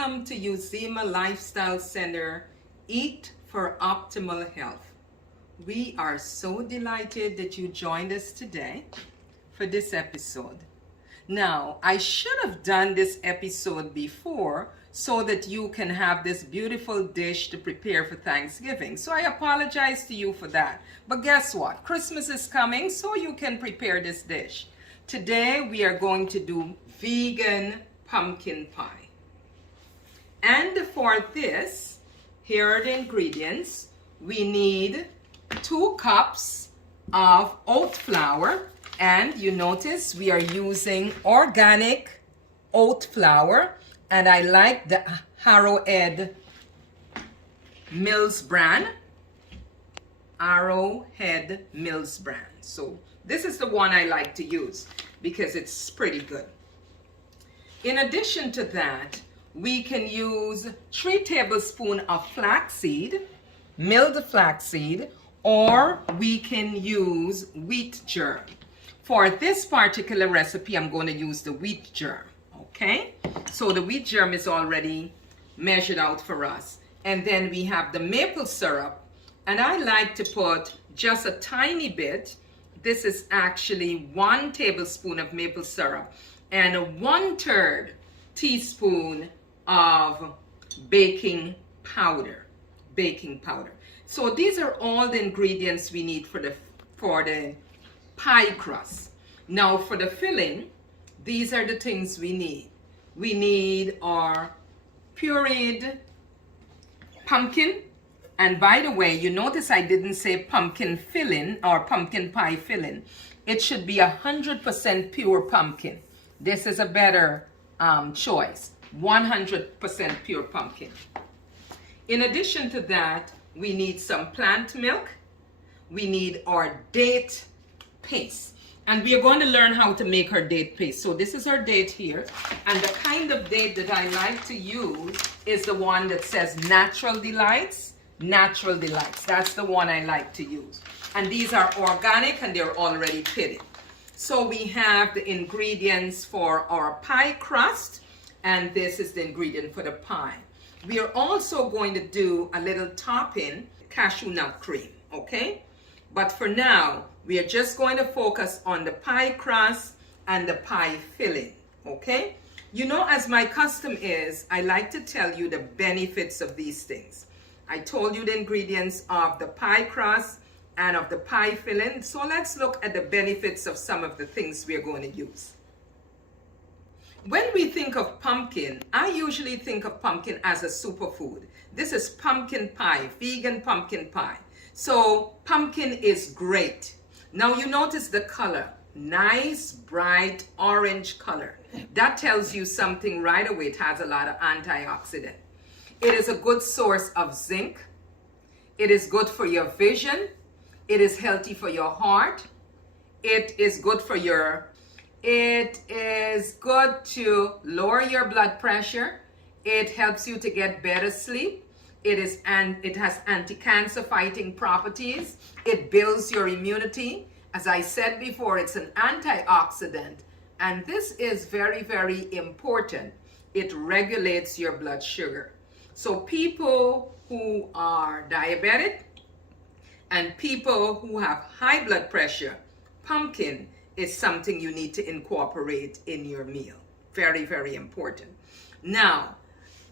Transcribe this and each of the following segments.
Welcome to Uzima Lifestyle Center, Eat for Optimal Health. We are so delighted that you joined us today for this episode. Now, I should have done this episode before so that you can have this beautiful dish to prepare for Thanksgiving. So I apologize to you for that. But guess what? Christmas is coming, so you can prepare this dish. Today, we are going to do vegan pumpkin pie. And for this, here are the ingredients. We need 2 cups of oat flour, and you notice we are using organic oat flour, and I like the Arrowhead Mills brand. Arrowhead Mills brand. So this is the one I like to use because it's pretty good. In addition to that, we can use 3 tablespoons of flaxseed, milled flaxseed, or we can use wheat germ. For this particular recipe, I'm going to use the wheat germ, okay? So the wheat germ is already measured out for us. And then we have the maple syrup, and I like to put just a tiny bit. This is actually 1 tablespoon of maple syrup and a 1/3 teaspoon of baking powder. So these are all the ingredients we need for the pie crust. Now for the filling, these are the things we need. We need our pureed pumpkin. And by the way, you notice I didn't say pumpkin filling or pumpkin pie filling. It should be 100% pure pumpkin. This is a better choice. 100% pure pumpkin. In addition to that, we need some plant milk. We need our date paste. And we are going to learn how to make our date paste. So this is our date here. And the kind of date that I like to use is the one that says Natural Delights. Natural Delights. That's the one I like to use. And these are organic and they're already pitted. So we have the ingredients for our pie crust. And this is the ingredient for the pie. We are also going to do a little topping, cashew nut cream, okay? But for now, we are just going to focus on the pie crust and the pie filling, okay? You know, as my custom is, I like to tell you the benefits of these things. I told you the ingredients of the pie crust and of the pie filling. So let's look at the benefits of some of the things we're going to use. When we think of pumpkin, I usually think of pumpkin as a superfood. This is pumpkin pie, vegan pumpkin pie. So pumpkin is great. Now you notice the color, nice, bright orange color. That tells you something right away. It has a lot of antioxidant. It is a good source of zinc. It is good for your vision. It is healthy for your heart. It is good for It is good to lower your blood pressure. It helps you to get better sleep. It has anti-cancer fighting properties. It builds your immunity. As I said before, it's an antioxidant. And this is very, very important. It regulates your blood sugar. So people who are diabetic and people who have high blood pressure, pumpkin is something you need to incorporate in your meal. Very, very important. Now,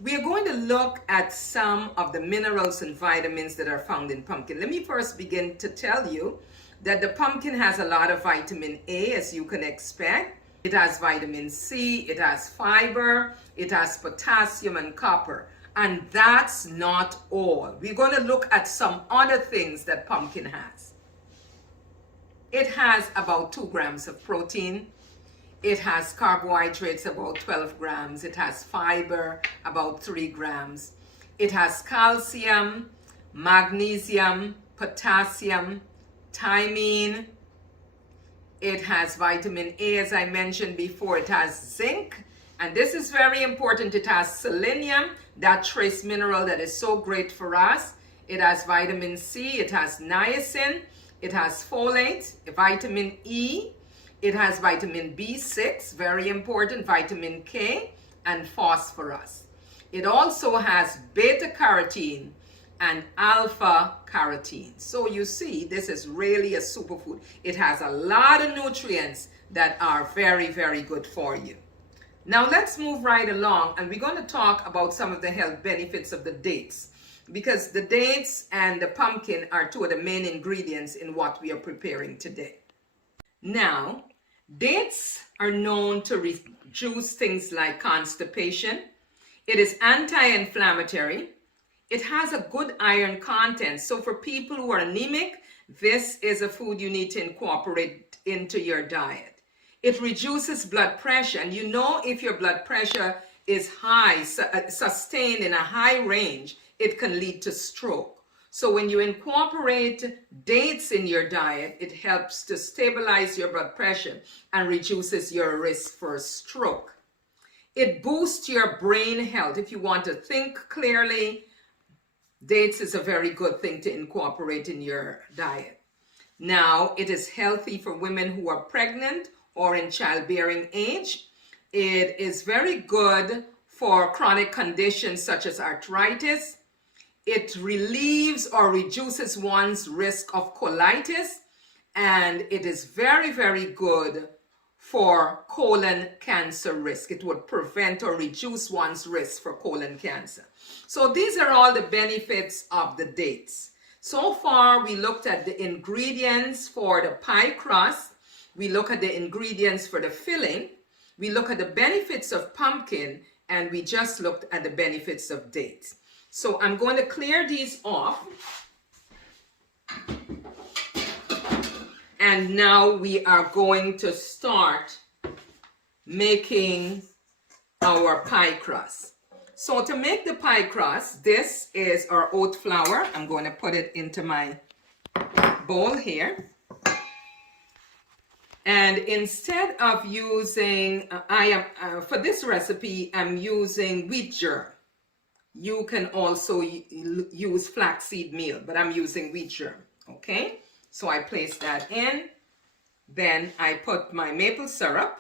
we are going to look at some of the minerals and vitamins that are found in pumpkin. Let me first begin to tell you that the pumpkin has a lot of vitamin A, as you can expect. It has vitamin C, it has fiber, it has potassium and copper. And that's not all. We're going to look at some other things that pumpkin has. It has about 2 grams of protein. It has carbohydrates, about 12 grams. It has fiber, about 3 grams. It has calcium, magnesium, potassium, thiamine. It has vitamin A, as I mentioned before. It has zinc. And this is very important. It has selenium, that trace mineral that is so great for us. It has vitamin C. It has niacin. It has folate, vitamin E. It has vitamin B6, very important, vitamin K, and phosphorus. It also has beta carotene and alpha carotene. So you see, this is really a superfood. It has a lot of nutrients that are very, very good for you. Now let's move right along, and we're going to talk about some of the health benefits of the dates, because the dates and the pumpkin are two of the main ingredients in what we are preparing today. Now, dates are known to reduce things like constipation. It is anti-inflammatory. It has a good iron content. So for people who are anemic, this is a food you need to incorporate into your diet. It reduces blood pressure. And you know, if your blood pressure is high, sustained in a high range, it can lead to stroke. So when you incorporate dates in your diet, it helps to stabilize your blood pressure and reduces your risk for stroke. It boosts your brain health. If you want to think clearly, dates is a very good thing to incorporate in your diet. Now, it is healthy for women who are pregnant or in childbearing age. It is very good for chronic conditions such as arthritis. It relieves or reduces one's risk of colitis, and it is very, very good for colon cancer risk. It would prevent or reduce one's risk for colon cancer. So these are all the benefits of the dates. So far, we looked at the ingredients for the pie crust. We look at the ingredients for the filling. We look at the benefits of pumpkin, and we just looked at the benefits of dates. So I'm going to clear these off. And now we are going to start making our pie crust. So to make the pie crust, this is our oat flour. I'm going to put it into my bowl here. And instead of using, for this recipe, I'm using wheat germ. You can also use flaxseed meal, but I'm using wheat germ, okay? So I place that in. Then I put my maple syrup.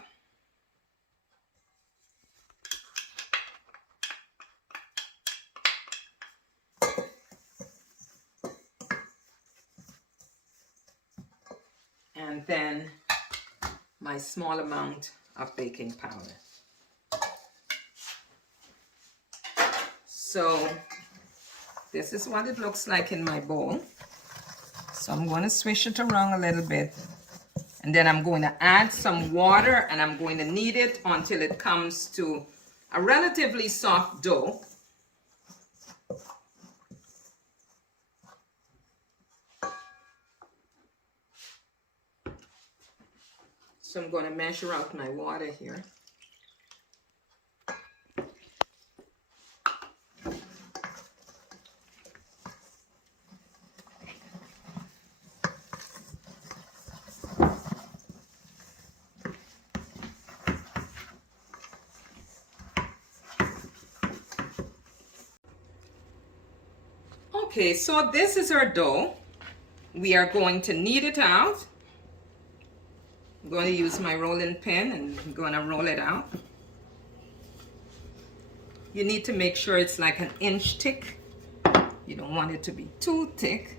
And then my small amount of baking powder. So this is what it looks like in my bowl. So I'm going to swish it around a little bit. And then I'm going to add some water, and I'm going to knead it until it comes to a relatively soft dough. So I'm going to measure out my water here. Okay, so this is our dough. We are going to knead it out. I'm going to use my rolling pin and I'm going to roll it out. You need to make sure it's like an inch thick. You don't want it to be too thick.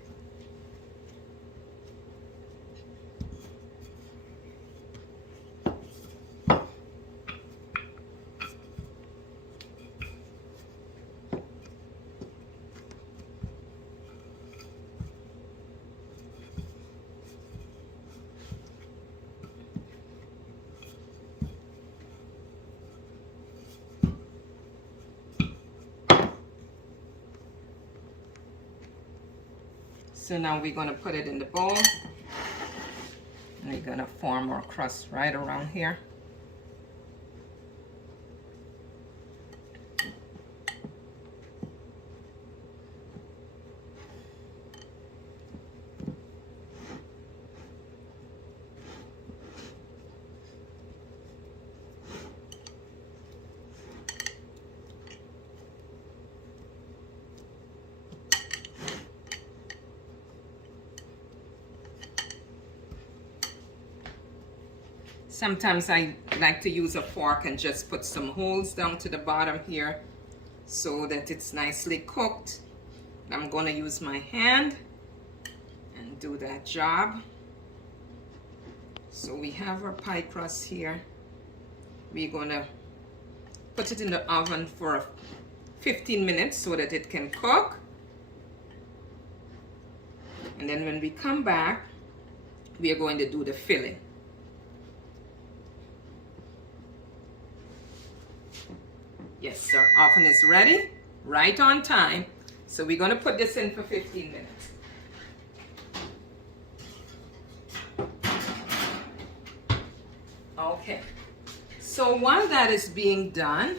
So now we're going to put it in the bowl, and we're going to form our crust right around here. Sometimes I like to use a fork and just put some holes down to the bottom here so that it's nicely cooked. I'm going to use my hand and do that job. So we have our pie crust here. We're going to put it in the oven for 15 minutes so that it can cook. And then when we come back, we are going to do the filling. Yes, our oven is ready, right on time. So we're going to put this in for 15 minutes. Okay, so while that is being done,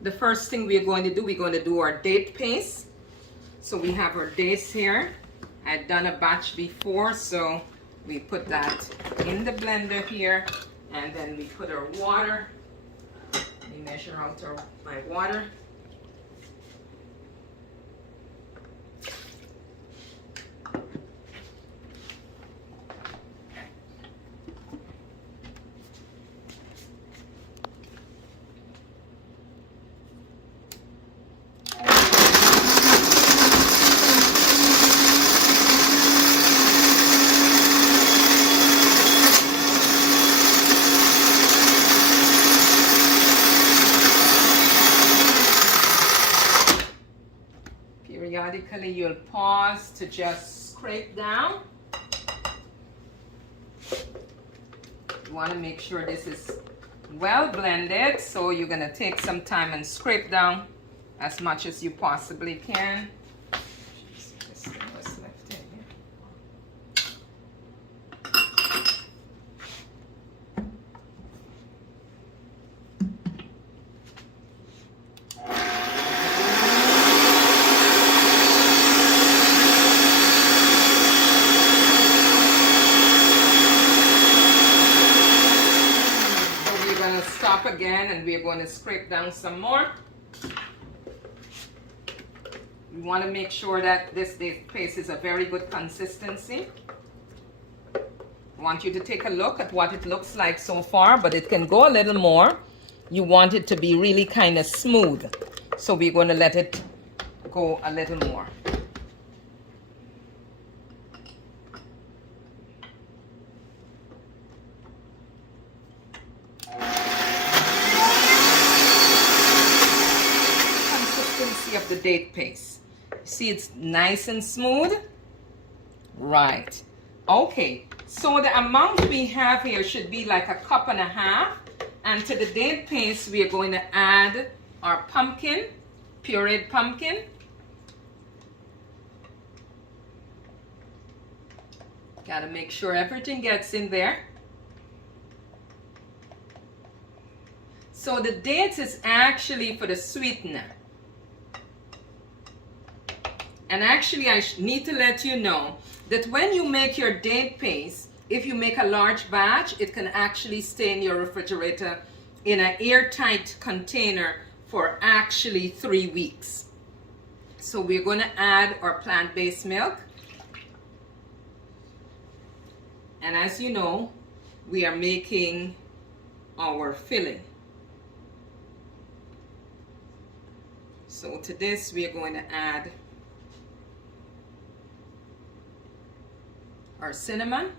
the first thing we're going to do our date paste. So we have our dates here. I'd done a batch before, so we put that in the blender here, and then we put our water. Let me measure out my water. Periodically, you'll pause to just scrape down. You want to make sure this is well blended, so you're going to take some time and scrape down as much as you possibly can. This thing was left in here. Stop again, and we're going to scrape down some more. We want to make sure that this date paste is a very good consistency. I want you to take a look at what it looks like so far, but it can go a little more. You want it to be really kind of smooth, so we're going to let it go a little more. Of the date paste. See, it's nice and smooth. Right. Okay, so the amount we have here should be like 1.5 cups, and to the date paste we are going to add our pumpkin, pureed pumpkin. Gotta make sure everything gets in there. So the dates is actually for the sweetener. And actually, I need to let you know that when you make your date paste, if you make a large batch, it can actually stay in your refrigerator in an airtight container for actually 3 weeks. So we're going to add our plant-based milk. And as you know, we are making our filling. So to this, we are going to add our cinnamon,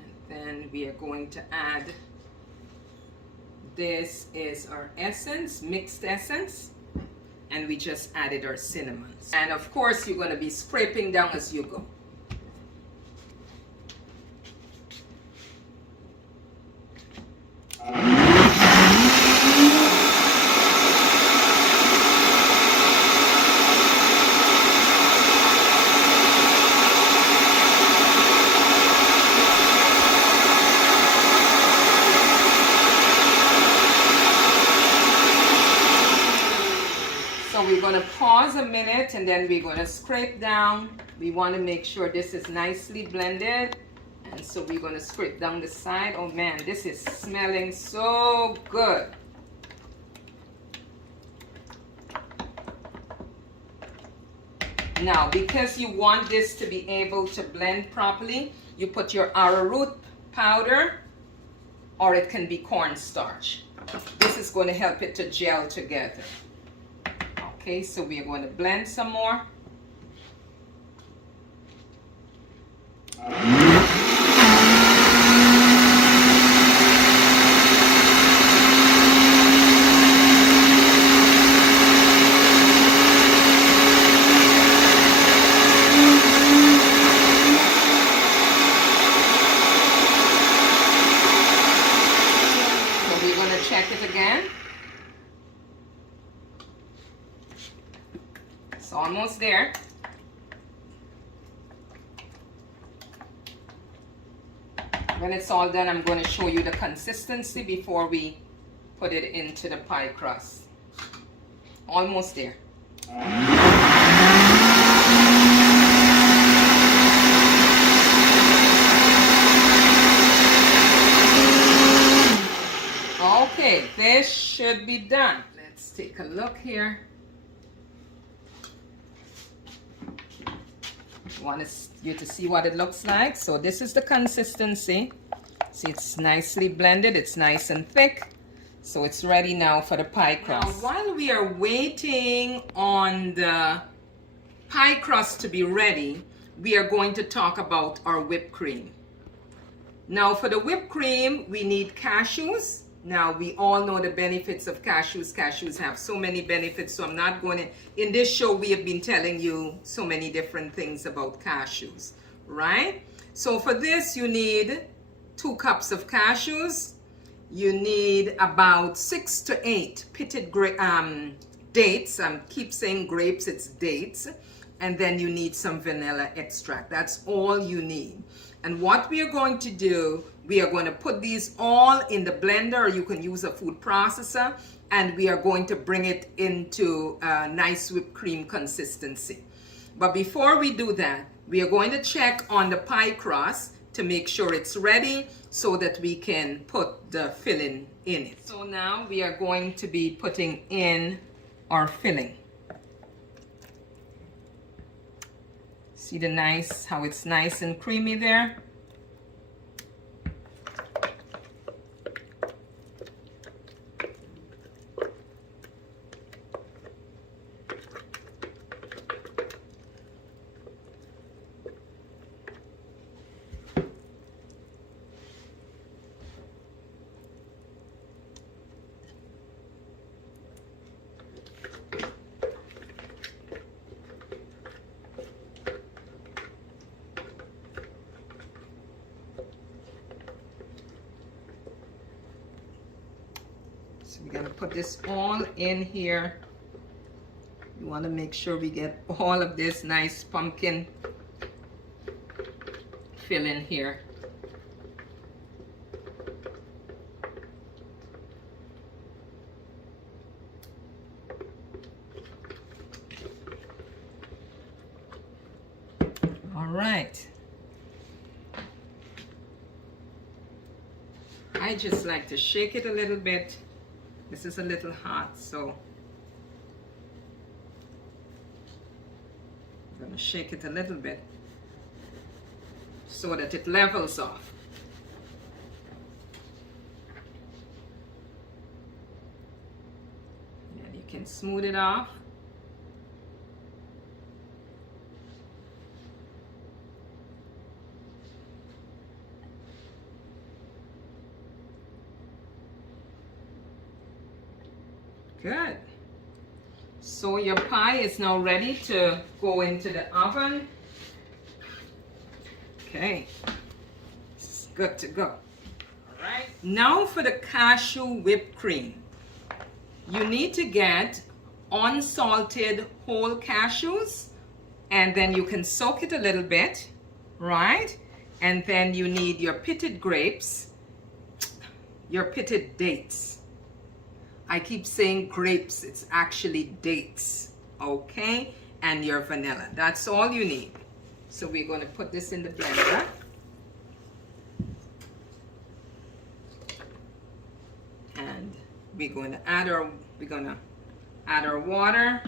and then we are going to add, this is our essence, mixed essence, and we just added our cinnamon. And of course, you're going to be scraping down as you go. So we're going to pause a minute, and then we're going to scrape down. We want to make sure this is nicely blended. And so we're going to scrape down the side. Oh man, this is smelling so good. Now, because you want this to be able to blend properly, you put your arrowroot powder, or it can be cornstarch. This is going to help it to gel together. Okay, so we are going to blend some more. Check it again. It's almost there. When it's all done, I'm going to show you the consistency before we put it into the pie crust. Almost there. Okay, this should be done. Let's take a look here. I want you to see what it looks like. So this is the consistency. See, it's nicely blended. It's nice and thick. So it's ready now for the pie crust. Now, while we are waiting on the pie crust to be ready, we are going to talk about our whipped cream. Now, for the whipped cream, we need cashews. Now, we all know the benefits of cashews. Cashews have so many benefits, so I'm not going to... In this show, we have been telling you so many different things about cashews, right? So for this, you need 2 cups of cashews. You need about 6 to 8 pitted dates. I keep saying grapes, it's dates. And then you need some vanilla extract. That's all you need. And what we are going to do, we are going to put these all in the blender, or you can use a food processor, and we are going to bring it into a nice whipped cream consistency. But before we do that, we are going to check on the pie crust to make sure it's ready so that we can put the filling in it. So now we are going to be putting in our filling. See how it's nice and creamy there? So we're going to put this all in here. You want to make sure we get all of this nice pumpkin filling here. All right. I just like to shake it a little bit. This is a little hot, so I'm going to shake it a little bit so that it levels off. And you can smooth it off. Good. So your pie is now ready to go into the oven. Okay, it's good to go. All right. Now for the cashew whipped cream. You need to get unsalted whole cashews, and then you can soak it a little bit, right? And then you need your pitted grapes, your pitted dates. I keep saying grapes, it's actually dates, okay? And your vanilla, that's all you need. So we're going to put this in the blender. And we're going to add our water.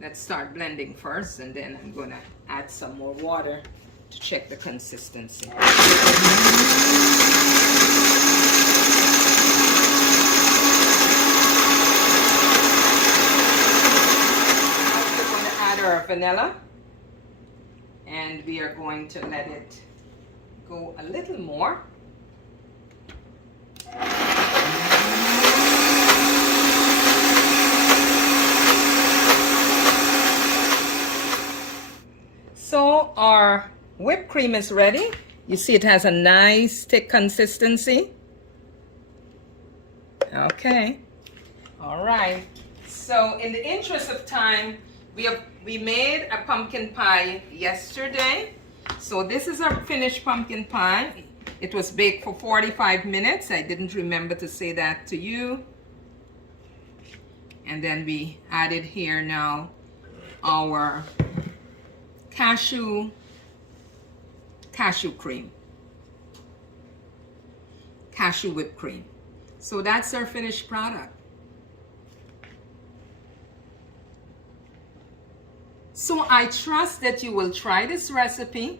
Let's start blending first, and then I'm going to add some more water to check the consistency. I'm going to add our vanilla, and we are going to let it go a little more. So our whipped cream is ready. You see it has a nice thick consistency. Okay. All right. So in the interest of time, we made a pumpkin pie yesterday. So this is our finished pumpkin pie. It was baked for 45 minutes. I didn't remember to say that to you. And then we added here now our cashew cream, cashew whipped cream. So that's our finished product. So I trust that you will try this recipe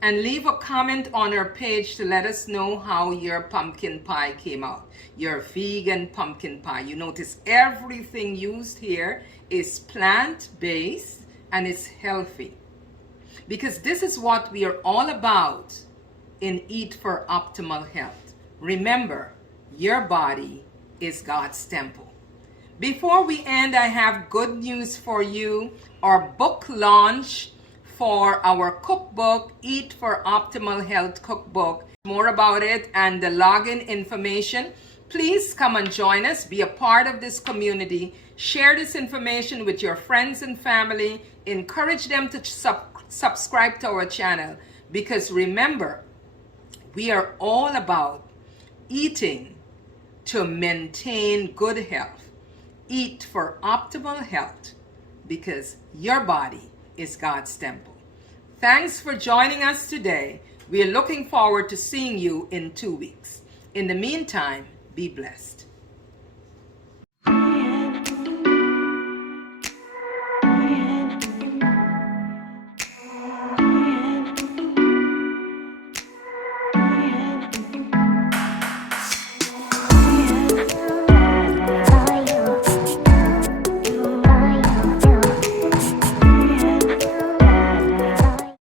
and leave a comment on our page to let us know how your pumpkin pie came out. Your vegan pumpkin pie. You notice everything used here is plant-based and it's healthy. Because this is what we are all about in Eat for Optimal Health. Remember, your body is God's temple. Before we end, I have good news for you. Our book launch for our cookbook, Eat for Optimal Health cookbook. More about it and the login information. Please come and join us. Be a part of this community. Share this information with your friends and family. Encourage them to subscribe to our channel, because remember, we are all about eating to maintain good health. Eat for optimal health, because your body is God's temple. Thanks for joining us today. We are looking forward to seeing you in 2 weeks. In the meantime, be blessed.